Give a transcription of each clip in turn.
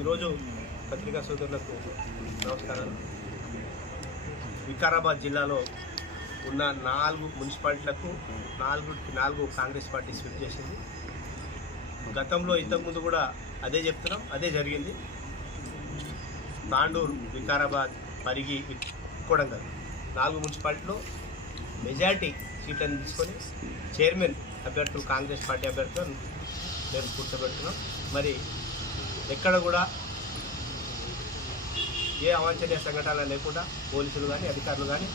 ఈరోజు పత్రికా సోదరులకు నమస్కారాలు. వికారాబాద్ జిల్లాలో ఉన్న 4 మున్సిపాలిటీలకు 4 కాంగ్రెస్ పార్టీ స్వీప్ చేసింది. గతంలో ఇంతకుముందు కూడా అదే చెప్తున్నాం, అదే జరిగింది. తాండూరు, వికారాబాద్, పరిగి, కొడంగల్ 4 మున్సిపాలిటీలో మెజార్టీ సీట్లను తీసుకొని చైర్మన్ అభ్యర్థులు కాంగ్రెస్ పార్టీ అభ్యర్థులను మేము కూర్చోబెడుతున్నాం. మరి ఎక్కడ కూడా ఏ అవాంఛనీయ సంఘటనలు లేకుండా పోలీసులు కానీ అధికారులు కానీ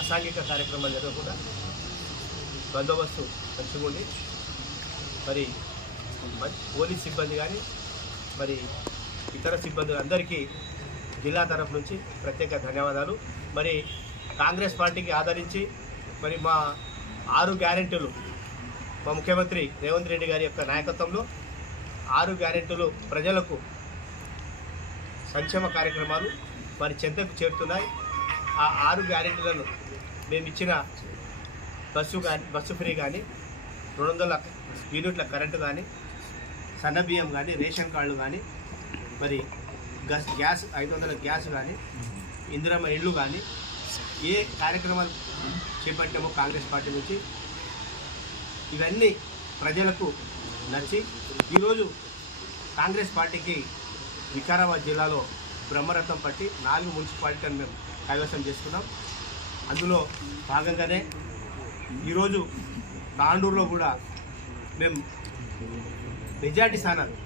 అసాంఘిక కార్యక్రమాలు జరగకుండా బందోబస్తు మంచిగా ఉండి మరి పోలీస్ సిబ్బంది కానీ మరి ఇతర సిబ్బందులు అందరికీ జిల్లా తరఫు నుంచి ప్రత్యేక ధన్యవాదాలు. మరి కాంగ్రెస్ పార్టీకి ఆదరించి మరి మా 6 గ్యారెంటీలు మా ముఖ్యమంత్రి రేవంత్ రెడ్డి గారి యొక్క నాయకత్వంలో 6 గ్యారెంటీలు ప్రజలకు సంక్షేమ కార్యక్రమాలు మరి చెంతకు చేరుతున్నాయి. ఆ 6 గ్యారెంటీలను మేము ఇచ్చిన బస్సు ఫ్రీ కానీ, 200 యూనిట్ల కరెంటు కానీ, సన్నబియ్యం కానీ, రేషన్ కార్డులు కానీ, మరి గ్యాస్ 500 గ్యాస్ కానీ, ఇందిరమ్మ ఇళ్ళు కానీ, ఏ కార్యక్రమాలు చేపట్టామో కాంగ్రెస్ పార్టీ నుంచి ఇవన్నీ ప్రజలకు నచ్చి ఈరోజు కాంగ్రెస్ పార్టీకి వికారాబాద్ జిల్లాలో బ్రహ్మరథం పట్టి 4 మున్సిపాలిటీలను మేము కైవసం చేసుకున్నాం. అందులో భాగంగానే ఈరోజు తాండూరులో కూడా మేము మెజార్టీ స్థానాలు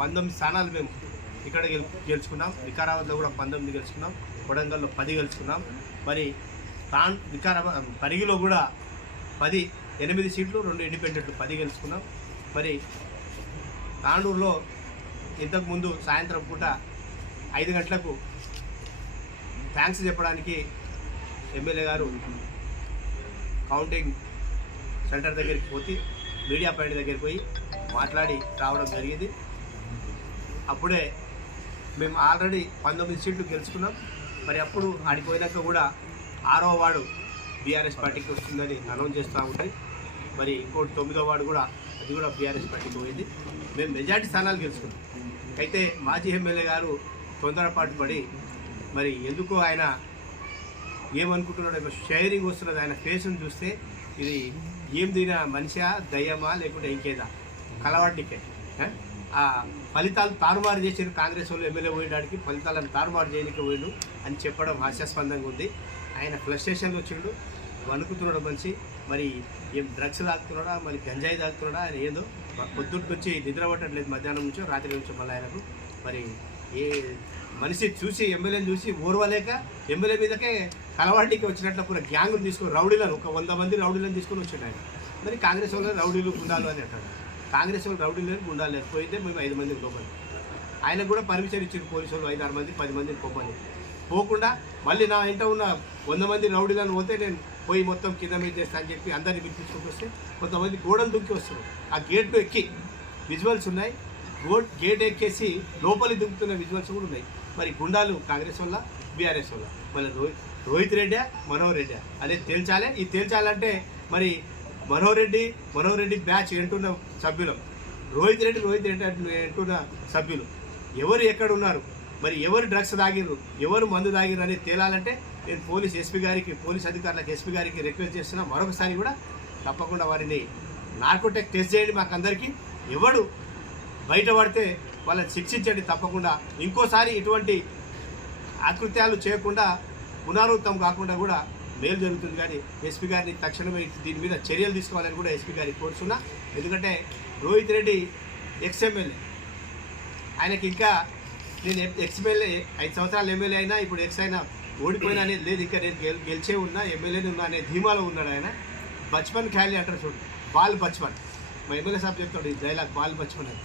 19 స్థానాలు మేము ఇక్కడ గెలుచుకున్నాం. వికారాబాద్లో కూడా 19 గెలుచుకున్నాం, కొడంగల్లో 10 గెలుచుకున్నాం. మరి వికారాబాద్ పరిగిలో కూడా 8 సీట్లు, 2 ఇండిపెండెంట్లు 10 గెలుచుకున్నాం. మరి తాండూరులో ఇంతకుముందు సాయంత్రం పూట 5 గంటలకు థ్యాంక్స్ చెప్పడానికి ఎమ్మెల్యే గారు కౌంటింగ్ సెంటర్ దగ్గరికి పోతే మీడియా పాయింట్ దగ్గరికి పోయి మాట్లాడి రావడం జరిగింది. అప్పుడే మేము ఆల్రెడీ 19 సీట్లు గెలుచుకున్నాం. మరి అప్పుడు ఆడిపోయినాక కూడా 6వ వార్డు బీఆర్ఎస్ పార్టీకి వస్తుందని అనౌన్స్ చేస్తూ ఉంటాయి. మరి ఇంకోటి 9వ వార్డు కూడా అది కూడా బీఆర్ఎస్ పార్టీకి పోయింది. మేము మెజార్టీ స్థానాలు గెలుచుకున్నాం. అయితే మాజీ ఎమ్మెల్యే గారు తొందరపాటు పడి మరి ఎందుకో ఆయన ఏమనుకుంటున్నాడో షేరింగ్ వస్తున్నది. ఆయన ఫేస్ను చూస్తే ఇది ఏం తినా మనిషా, దయ్యమా, లేకుంటే ఇంకేదా కలవాటికే ఆ ఫలితాలు తారుమారు చేసిన కాంగ్రెస్ వాళ్ళు ఎమ్మెల్యే పోయడానికి ఫలితాలను తారుమారు చేయడానికి పోయిండు అని చెప్పడం హాస్యాస్పదంగా ఉంది. ఆయన ఫ్లస్ట్రేషన్లో వచ్చిండు, వణుకుతున్నాడు మనిషి. మరి ఏం డ్రగ్స్ తాగుతున్నాడా, మరి గంజాయి తాగుతున్నాడా, ఆయన ఏదో పొద్దుటి నుంచి నిద్ర పట్టట్లేదు, మధ్యాహ్నం నుంచో రాత్రి నుంచో మళ్ళీ ఆయనకు. మరి ఏ మనిషి చూసి ఎమ్మెల్యేని చూసి ఓర్వలేక ఎమ్మెల్యే మీదకే కలవాటికి వచ్చినట్లు కూడా గ్యాంగ్ను తీసుకొని రౌడీలను ఒక 100 మంది రౌడీలను తీసుకొని వచ్చాడు ఆయన. మరి కాంగ్రెస్ వాళ్ళు రౌడీలు గుండాలు అని అంటాడు. కాంగ్రెస్ వాళ్ళు రౌడీలు లేని గుండాలు లేదు. పోయితే మేము 5 మందిని పోపని, ఆయనకు కూడా పర్మిషన్ ఇచ్చారు పోలీసు వాళ్ళు 5-6 మంది 10 మందిని పోపని. పోకుండా మళ్ళీ నా ఇంట ఉన్న 100 మంది రౌడీలను పోతే నేను పోయి మొత్తం కింద మీద చేస్తా అని చెప్పి అందరినీ పిలిపించుకుంటూ వస్తే కొంతమంది గోడలు దుక్కి వస్తున్నారు. ఆ గేట్లు ఎక్కి విజువల్స్ ఉన్నాయి, గేట్ ఎక్కేసి లోపలికి దుక్కుతున్న విజువల్స్ కూడా ఉన్నాయి. మరి గుండాలు కాంగ్రెస్ వల్ల బీఆర్ఎస్ వల్ల మళ్ళీ రోహిత్ రెడ్డి మనోహర్ రెడ్డి అనేది తేల్చాలి. ఈ తేల్చాలంటే మరి మనోహర్ రెడ్డి బ్యాచ్ ఎంటున్న సభ్యులు, రోహిత్ రెడ్డి ఎంటున్న సభ్యులు ఎవరు ఎక్కడ ఉన్నారు, మరి ఎవరు డ్రగ్స్ తాగిర్రు, ఎవరు మందు తాగిర్రు అనేది తేలాలంటే నేను పోలీస్ అధికారులకు ఎస్పీ గారికి రిక్వెస్ట్ చేస్తున్నా. మరొకసారి కూడా తప్పకుండా వారిని నార్కోటిక్ టెస్ట్ చేయండి. మాకందరికీ ఎవడు బయటపడితే వాళ్ళని శిక్షించండి తప్పకుండా. ఇంకోసారి ఇటువంటి ఆకృత్యాలు చేయకుండా పునరావృతం కాకుండా కూడా మేలు జరుగుతుంది. కానీ ఎస్పీ గారిని తక్షణమే దీని మీద చర్యలు తీసుకోవాలని కూడా ఎస్పీ గారికి కోరుతున్నా. ఎందుకంటే రోహిత్ రెడ్డి ఎక్స్ఎమ్మెల్యే, ఆయనకి ఇంకా నేను ఎక్స్ఎమ్మెల్యే 5 సంవత్సరాలు ఎమ్మెల్యే అయినా ఇప్పుడు ఎక్స్ అయినా ఓడిపోయినా అనేది లేదు. ఇంకా నేను గెలిచే ఉన్నా, ఎమ్మెల్యేని ఉన్నా అనే ధీమాలో ఉన్నాడు ఆయన. బచ్పన్ ఖ్యాలీ అంటారు చూడు, బాల్ బచ్పన్. మా ఎమ్మెల్యే సాబ్ చెప్తాడు ఈ డైలాగ్, బాల్ బచ్పన్ అని.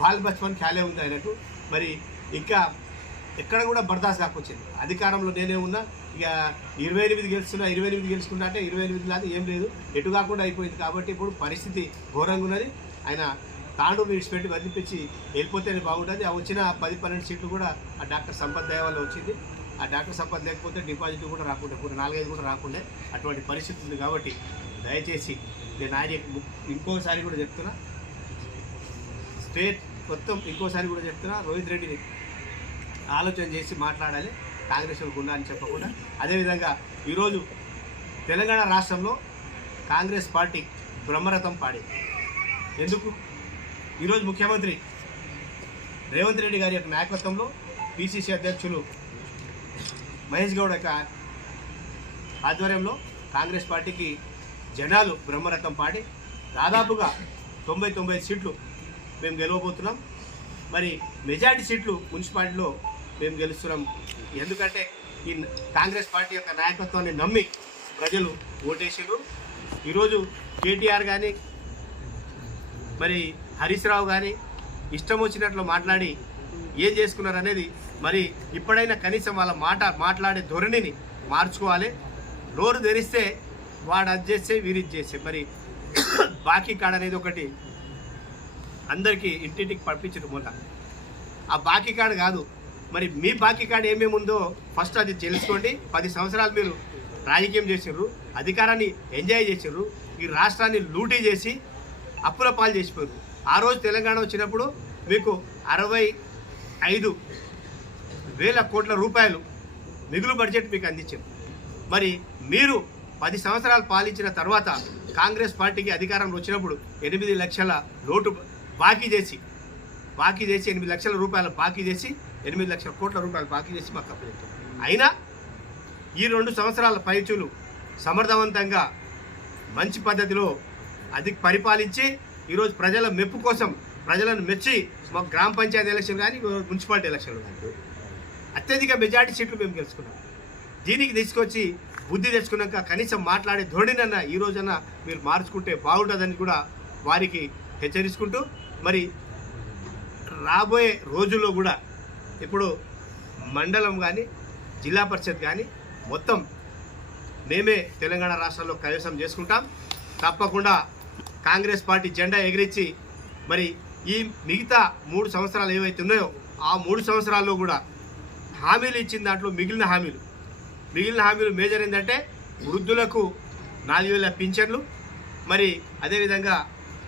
బాల్ బచ్పన్ ఖ్యాలే ఉంది ఆయనకు. మరి ఇంకా ఎక్కడ కూడా బర్దాస్త్ కాకొచ్చింది. అధికారంలో నేనే ఉన్నా, ఇక 28 గెలుచుకున్నా అంటే 28 లాగా ఏం లేదు, ఎటు కాకుండా అయిపోయింది. కాబట్టి ఇప్పుడు పరిస్థితి ఘోరంగా ఉన్నది. ఆయన తాండూరు విడిచిపెట్టి వదిలిపించి వెళ్ళిపోతేనే బాగుంటుంది. ఆ వచ్చిన 10-12 సీట్లు కూడా ఆ డాక్టర్ సంపత్ దయ వల్ల వచ్చింది. ఆ డాక్టర్ సంపద లేకపోతే డిపాజిట్ కూడా రాకుండా, ఇప్పుడు 4-5 కూడా రాకుండా అటువంటి పరిస్థితి ఉంది. కాబట్టి దయచేసి నేను ఆయన ఇంకోసారి కూడా చెప్తున్నా, స్టేట్ మొత్తం ఇంకోసారి కూడా చెప్తున్నా, రోహిత్ రెడ్డిని ఆలోచన చేసి మాట్లాడాలి, కాంగ్రెస్ గుండా అని చెప్పకుండా. అదేవిధంగా ఈరోజు తెలంగాణ రాష్ట్రంలో కాంగ్రెస్ పార్టీ బ్రహ్మరథం పాడి ఎందుకు ఈరోజు ముఖ్యమంత్రి రేవంత్ రెడ్డి గారి యొక్క నాయకత్వంలో పిసిసి అధ్యక్షులు మహేష్ గౌడ్ యొక్క ఆధ్వర్యంలో కాంగ్రెస్ పార్టీకి జనాలు బ్రహ్మరథం పాడి దాదాపుగా 90 సీట్లు మేము గెలవబోతున్నాం. మరి మెజారిటీ సీట్లు మున్సిపాలిటీలో మేము గెలుస్తున్నాం. ఎందుకంటే ఈ కాంగ్రెస్ పార్టీ యొక్క నాయకత్వాన్ని నమ్మి ప్రజలు ఓటేసారు. ఈరోజు కేటీఆర్ కానీ మరి హరీష్ రావు కానీ ఇష్టం వచ్చినట్లు మాట్లాడి ఏం చేసుకున్నారు అనేది మరి ఇప్పుడైనా కనీసం వాళ్ళ మాట్లాడే ధోరణిని మార్చుకోవాలి. నోరు తెరిస్తే వాడు అది చేస్తే వీరిది చేస్తే మరి బాకీ కార్డ్ అనేది ఒకటి అందరికీ ఇంటింటికి పంపించదు మొన్న. ఆ బాకీ కార్డు కాదు, మరి మీ బాకీ కార్డు ఏమేమి ఉందో ఫస్ట్ అది తెలుసుకోండి. 10 సంవత్సరాలు మీరు రాజకీయం చేసిర్రు, అధికారాన్ని ఎంజాయ్ చేసిర్రు, ఈ రాష్ట్రాన్ని లూటీ చేసి అప్పుల పాలు చేసిపోయారు. ఆ రోజు తెలంగాణ వచ్చినప్పుడు మీకు 65,000 కోట్ల రూపాయలు మిగులు బడ్జెట్ మీకు అందించారు. మరి మీరు 10 సంవత్సరాలు పాలించిన తర్వాత కాంగ్రెస్ పార్టీకి అధికారంలో వచ్చినప్పుడు 8 లక్షల లోటు బాకీ చేసి 8 లక్షల రూపాయలు బాకీ చేసి 8 లక్షల కోట్ల రూపాయలు బాకీ చేసి మాకు అప్పచెప్పారు. అయినా ఈ 2 సంవత్సరాల పైచులు సమర్థవంతంగా మంచి పద్ధతిలో పరిపాలించి ఈరోజు ప్రజల మెప్పు కోసం ప్రజలను మెచ్చి మాకు గ్రామ పంచాయతీ ఎలక్షన్ కానీ మున్సిపాలిటీ ఎలక్షన్లు కానీ అత్యధిక మెజార్టీ సీట్లు మేము గెలుచుకున్నాం. దీనికి తీసుకొచ్చి బుద్ధి తెచ్చుకున్నాక కనీసం మాట్లాడే ధోరణినన్నా ఈ రోజన్నా మీరు మార్చుకుంటే బాగుంటుందని కూడా వారికి హెచ్చరించుకుంటూ మరి రాబోయే రోజుల్లో కూడా ఇప్పుడు మండలం కానీ జిల్లా పరిషత్ కానీ మొత్తం మేమే తెలంగాణ రాష్ట్రంలో కైవసం చేసుకుంటాం. తప్పకుండా కాంగ్రెస్ పార్టీ జెండా ఎగిరించి మరి ఈ మిగతా 3 సంవత్సరాలు ఏవైతే ఉన్నాయో ఆ 3 సంవత్సరాల్లో కూడా హామీలు ఇచ్చిన దాంట్లో మిగిలిన హామీలు మేజర్ ఏంటంటే వృద్ధులకు 4,000 పింఛన్లు, మరి అదేవిధంగా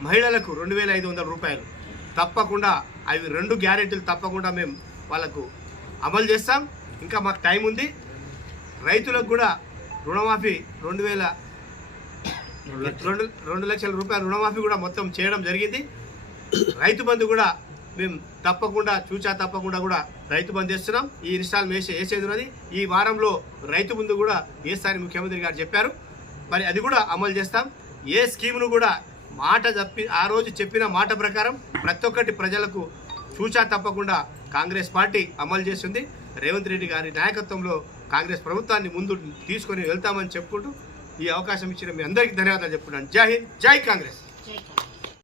మహిళలకు 2,500 రూపాయలు తప్పకుండా అవి 2 గ్యారెంటీలు తప్పకుండా మేము వాళ్ళకు అమలు చేస్తాం. ఇంకా మాకు టైం ఉంది. రైతులకు కూడా రుణమాఫీ 2 లక్షల రూపాయల రుణమాఫీ కూడా మొత్తం చేయడం జరిగింది. రైతు బంధు కూడా మేము తప్పకుండా కూడా రైతు బంధు చేస్తున్నాం. ఈ ఇన్స్టాల్ వేసేది ఉన్నది. ఈ వారంలో రైతు బంధు కూడా వేస్తారని ముఖ్యమంత్రి గారు చెప్పారు. మరి అది కూడా అమలు చేస్తాం. ఏ స్కీమ్ను కూడా ఆ రోజు చెప్పిన మాట ప్రకారం ప్రతి ఒక్కటి ప్రజలకు తప్పకుండా కాంగ్రెస్ పార్టీ అమలు చేస్తుంది. రేవంత్ రెడ్డి గారి నాయకత్వంలో కాంగ్రెస్ ప్రభుత్వాన్ని ముందు తీసుకొని వెళ్తామని చెప్పుకుంటూ ఈ అవకాశం ఇచ్చిన మీ అందరికీ ధన్యవాదాలు చెప్పుకున్నాను. జై హింద్, జై కాంగ్రెస్.